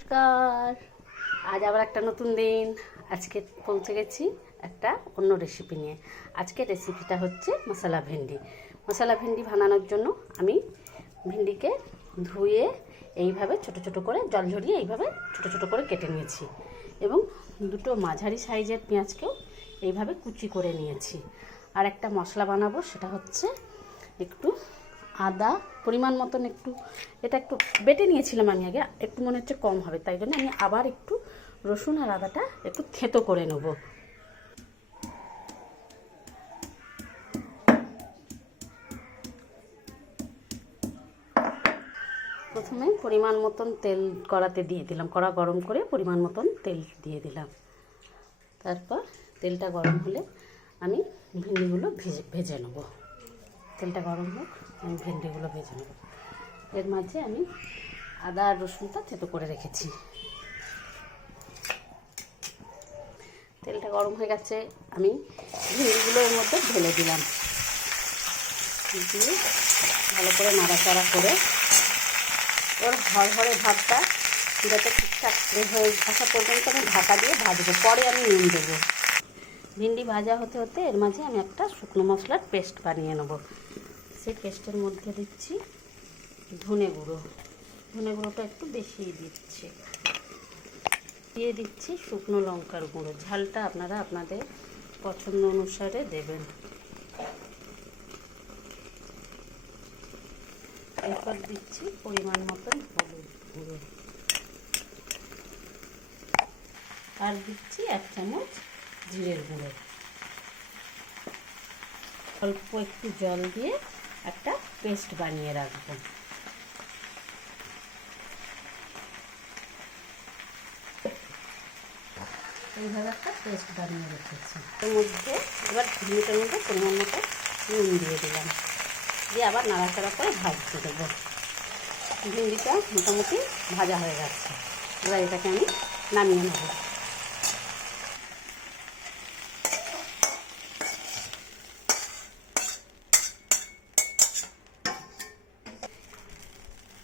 নমস্কার। আজ আবার একটা নতুন দিন। আজকে পৌঁছে গেছি একটা অন্য রেসিপি নিয়ে। আজকে রেসিপিটা হচ্ছে মশলা ভেন্ডি। মশলা ভেন্ডি বানানোর জন্য আমি ভেন্ডিকে ধুয়ে এইভাবে ছোট ছোট করে জল ঝরিয়ে এইভাবে ছোট ছোট করে কেটে নিয়েছি এবং দুটো মাঝারি সাইজের পেঁয়াজকেও এইভাবে কুচি করে নিয়েছি। আর একটা মশলা বানাবো, সেটা হচ্ছে একটু আদা পরিমাণ মতন, এটা একটু বেটে নিয়েছিলাম আমি আগে, একটু মনে হচ্ছে কম হবে, তাই জন্য আমি আবার একটু রসুন আর আদাটা একটু থেতো করে নেব। প্রথমে পরিমাণ মতন তেল কড়াতে দিয়ে দিলাম, কড়া গরম করে পরিমাণ মতন তেল দিয়ে দিলাম। তারপর তেলটা গরম হলে আমি ভেন্ডিগুলো ভেজে নেব। তেলটা গরম হোক, আমি ভেন্ডিগুলো ভেজে নেব। এর মাঝে আমি আদা আর রসুনটা থেতো করে রেখেছি। তেলটা গরম হয়ে গেছে, আমি ভেন্ডিগুলো এর মধ্যে ঢেলে দিলাম। দিয়ে ভালো করে নাড়াচাড়া করে ওর হরহরে ভাবটা যাতে ঠিকঠাক হয়ে আসা পর্যন্ত আমি ঢাকা দিয়ে ভাজবো। পরে আমি নুন দেবো। ভেন্ডি ভাজা হতে হতে এর মাঝে আমি একটা শুকনো মশলার পেস্ট বানিয়ে নেব। সেই পেস্টের মধ্যে দিচ্ছি ধনে গুঁড়ো। ধনে গুঁড়োটা একটু বেশি দিচ্ছি। দিয়ে দিচ্ছি শুকনো লঙ্কার গুঁড়ো। ঝালটা আপনারা আপনাদের পছন্দ অনুসারে দেবেন। এরপর দিচ্ছি পরিমাণ মতন হলুদ গুঁড়ো, আর দিচ্ছি 1 চামচ জিরের গুঁড়ো। অল্প একটু জল দিয়ে একটা পেস্ট বানিয়ে রাখবো। এইভাবে একটা পেস্ট বানিয়ে রেখেছি। এর মধ্যে এবার ভেন্ডিটার মধ্যে পরিমাণ মতো নুন দিয়ে দিলাম, দিয়ে আবার নাড়াচাড়া করে ভাজতে দেবো। ভেন্ডিটা মোটামুটি ভাজা হয়ে যাচ্ছে। এবার এটাকে আমি নামিয়ে নেব।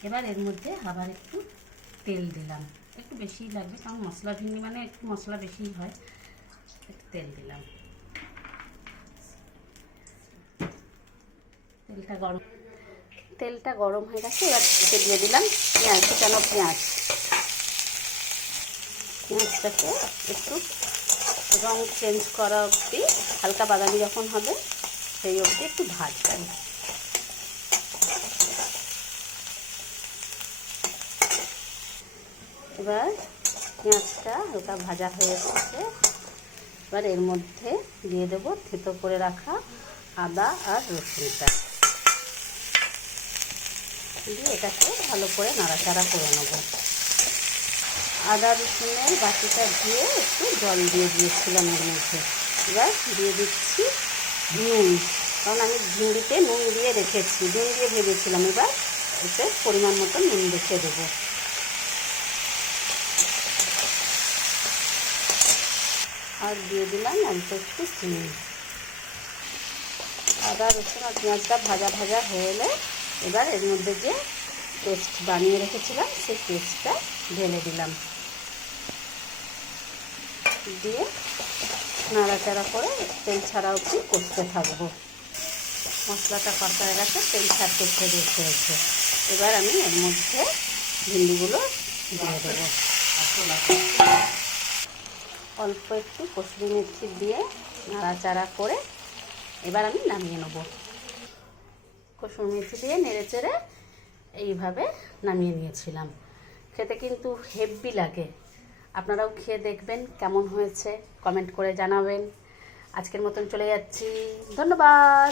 এবার এর মধ্যে আবার একটু তেল দিলাম, একটু বেশিই লাগবে কারণ মশলা ভেন্ডি মানে একটু মশলা বেশিই হয়। একটু তেল দিলাম। তেলটা গরম হয়ে গেছে। এবার এতে দিয়ে দিলাম পেঁয়াজ, কুচানো পেঁয়াজ। পেঁয়াজটাকে একটু রং চেঞ্জ করা অবধি, হালকা বাদামি যখন হবে সেই অবধি একটু ভাজবেন। এবার পেঁয়াজটা হালকা ভাজা হয়ে এসেছে। এবার এর মধ্যে দিয়ে দেবো থেতো করে রাখা আদা আর রসুনটা, দিয়ে এটাকে ভালো করে নাড়াচাড়া করে নেব। আদা রসুনের বাটিটা দিয়ে একটু জল দিয়ে দিয়েছিলাম এর মধ্যে। এবার দিয়ে দিচ্ছি নুন, কারণ আমি ভেন্ডিতে নুন দিয়ে রেখেছি, নুন দিয়ে ভেবেছিলাম। এবার এতে পরিমাণ মতো নুন রেখে দেবো। আর দিয়ে দিলাম অল্প একটু চিনি। আদা রসুন আর পেঁয়াজটা ভাজা ভাজা হয়ে এলে এবার এর মধ্যে যে পেস্ট বানিয়ে রেখেছিলাম সেই পেস্টটা ঢেলে দিলাম, দিয়ে নাড়াচাড়া করে তেল ছাড়া অবধি কষতে থাকবো। মশলাটা কষা হয়ে গেছে, তেল ছাড়তে ছেড়ে হয়েছে। এবার আমি এর মধ্যে ভেন্ডিগুলো দিয়ে দেবো। অল্প একটু কসুরি মেথি দিয়ে নাড়াচাড়া করে এবার আমি নামিয়ে নেব। কসুরি মেথি দিয়ে নেড়ে চেড়ে এইভাবে নামিয়ে নিয়েছিলাম। খেতে কিন্তু হেভি লাগে। আপনারাও খেয়ে দেখবেন কেমন হয়েছে, কমেন্ট করে জানাবেন। আজকের মতন চলে যাচ্ছি। ধন্যবাদ।